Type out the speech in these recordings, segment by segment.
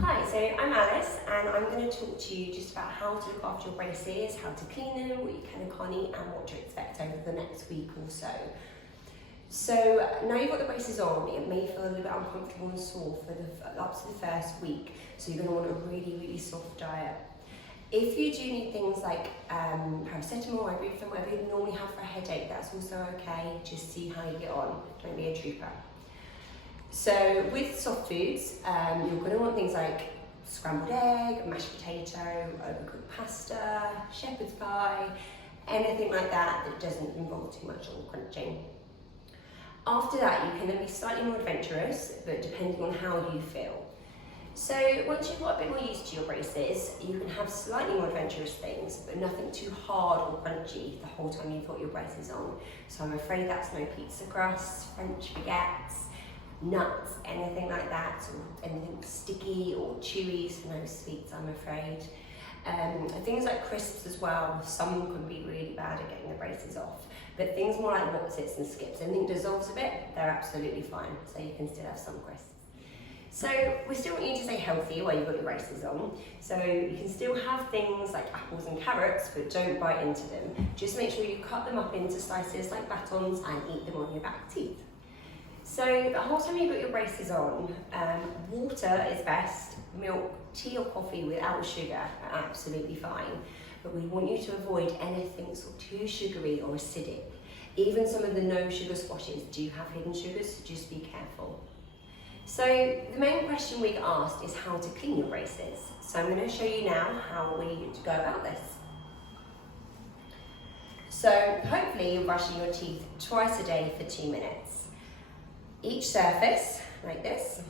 Hi, so I'm Alice and I'm going to talk to you just about how to look after your braces, how to clean them, what you can and can't eat and what to expect over the next week or so. So now you've got the braces on, it may feel a little bit uncomfortable and sore for up to the first week, so you're going to want a really soft diet. If you do need things like paracetamol, ibuprofen, whatever you normally have for a headache, that's also okay. Just see how you get on, don't be a trooper. So with soft foods, you're going to want things like scrambled egg, mashed potato, overcooked pasta, shepherd's pie, anything like that that doesn't involve too much or crunching. After that, you can then be slightly more adventurous, but depending on how you feel. So once you've got a bit more used to your braces, you can have slightly more adventurous things, but nothing too hard or crunchy the whole time you've got your braces on. So I'm afraid that's no pizza crusts, French baguettes, nuts, anything like that, or anything sticky or chewy, so no sweets, I'm afraid. Things like crisps as well, some can be really bad at getting the braces off, but things more like Wotsits and Skips, anything dissolves a bit, they're absolutely fine, so you can still have some crisps. So we still want you to stay healthy while you've got your braces on, so you can still have things like apples and carrots, but don't bite into them. Just make sure you cut them up into slices like batons and eat them on your back teeth. So the whole time you've got your braces on, water is best. Milk, tea or coffee without sugar are absolutely fine. But we want you to avoid anything sort of too sugary or acidic. Even some of the no sugar squashes do have hidden sugars, so just be careful. So the main question we get asked is how to clean your braces. So I'm going to show you now how we go about this. So hopefully you're brushing your teeth twice a day for 2 minutes. Each surface, like this.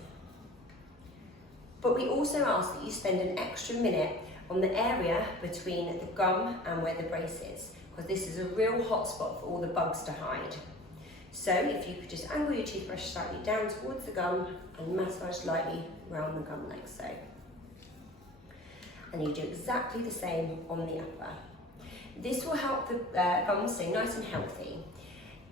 But we also ask that you spend an extra minute on the area between the gum and where the brace is, because this is a real hot spot for all the bugs to hide. So if you could just angle your toothbrush slightly down towards the gum and massage lightly around the gum like so. And you do exactly the same on the upper. This will help the gum stay nice and healthy.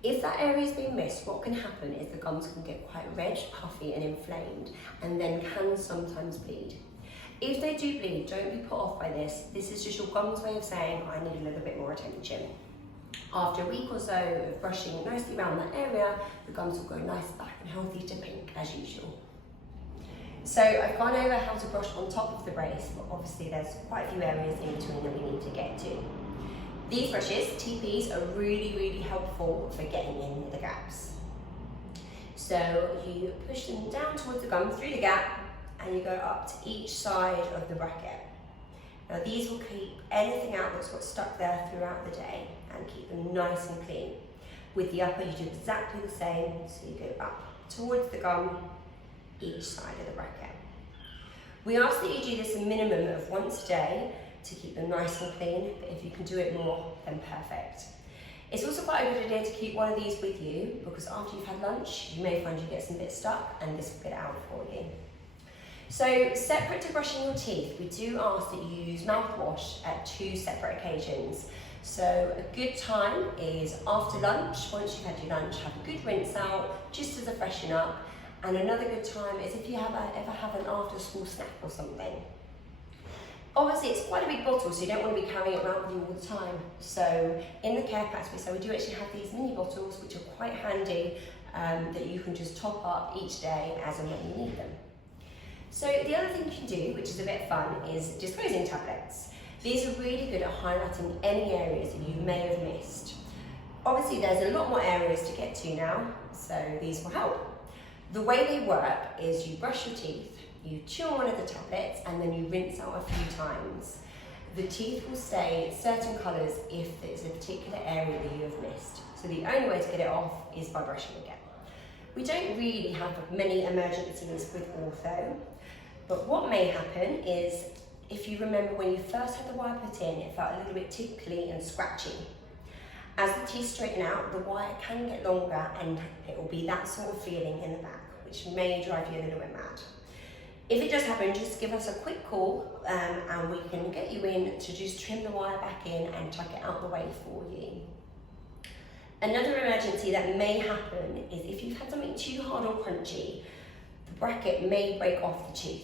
If that area is being missed, what can happen is the gums can get quite red, puffy and inflamed, and then can sometimes bleed. If they do bleed, don't be put off by this. This is just your gum's way of saying, I need a little bit more attention. After a week or so of brushing nicely around that area, the gums will go nice, back and healthy to pink as usual. So I've gone over how to brush on top of the brace, but obviously there's quite a few areas in between that we need to get to. These brushes, TPs, are really helpful for getting in the gaps. So you push them down towards the gum through the gap and you go up to each side of the bracket. Now these will keep anything out that's got stuck there throughout the day and keep them nice and clean. With the upper you do exactly the same, so you go up towards the gum, each side of the bracket. We ask that you do this a minimum of once a day to keep them nice and clean, but if you can do it more, then perfect. It's also quite a good idea to keep one of these with you, because after you've had lunch, you may find you get some bits stuck and this will get it out for you. So separate to brushing your teeth, we do ask that you use mouthwash at 2 separate occasions. So a good time is after lunch. Once you've had your lunch, have a good rinse out, just as a freshen up. And another good time is if you ever have an after school snack or something. Obviously it's quite a big bottle, so you don't want to be carrying it around with you all the time. So in the care packs we do actually have these mini bottles which are quite handy, that you can just top up each day as and when you need them. So the other thing you can do, which is a bit fun, is disposing tablets. These are really good at highlighting any areas that you may have missed. Obviously there's a lot more areas to get to now, so these will help. The way they work is you brush your teeth, you chew on one of the tablets and then you rinse out a few times. The teeth will stay certain colours if there's a particular area that you have missed. So the only way to get it off is by brushing again. We don't really have many emergencies with ortho, but what may happen is if you remember when you first had the wire put in, it felt a little bit tickly and scratchy. As the teeth straighten out, the wire can get longer and it will be that sort of feeling in the back, which may drive you a little bit mad. If it does happen, just give us a quick call and we can get you in to just trim the wire back in and tuck it out the way for you. Another emergency that may happen is if you've had something too hard or crunchy, the bracket may break off the tooth.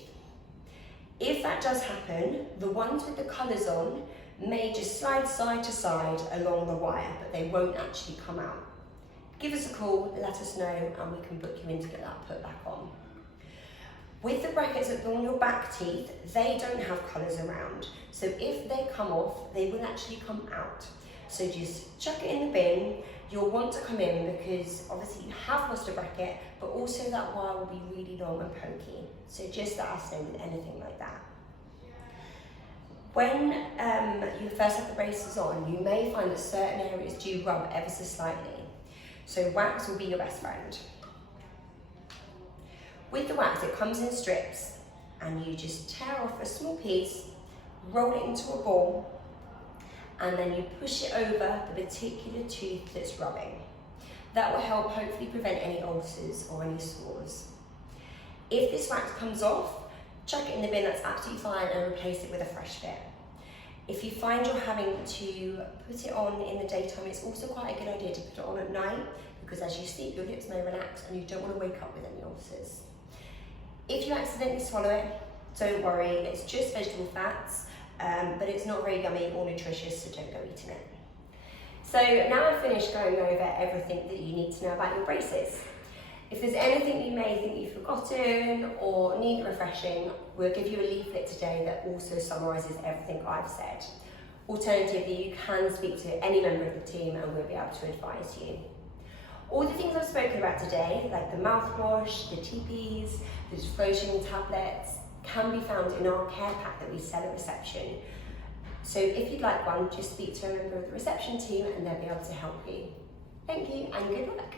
If that does happen, the ones with the colours on may just slide side to side along the wire, but they won't actually come out. Give us a call, let us know, and we can book you in to get that put back on. With the brackets that go on your back teeth, they don't have colours around. So if they come off, they will actually come out. So just chuck it in the bin. You'll want to come in because obviously you have lost a bracket, but also that wire will be really long and pokey. So just let us know with anything like that. When you first have the braces on, you may find that certain areas do rub ever so slightly. So wax will be your best friend. With the wax, it comes in strips, and you just tear off a small piece, roll it into a ball, and then you push it over the particular tooth that's rubbing. That will help hopefully prevent any ulcers or any sores. If this wax comes off, chuck it in the bin, that's absolutely fine, and replace it with a fresh bit. If you find you're having to put it on in the daytime, it's also quite a good idea to put it on at night, because as you sleep, your lips may relax and you don't want to wake up with any ulcers. If you accidentally swallow it, don't worry, it's just vegetable fats, but it's not very yummy or nutritious, so don't go eating it. So now I've finished going over everything that you need to know about your braces. If there's anything you may think you've forgotten or need refreshing, we'll give you a leaflet today that also summarises everything I've said. Alternatively, you can speak to any member of the team and we'll be able to advise you. All the things I've spoken about today, like the mouthwash, the TPs, the disposing tablets, can be found in our care pack that we sell at reception. So if you'd like one, just speak to a member of the reception team and they'll be able to help you. Thank you and good luck.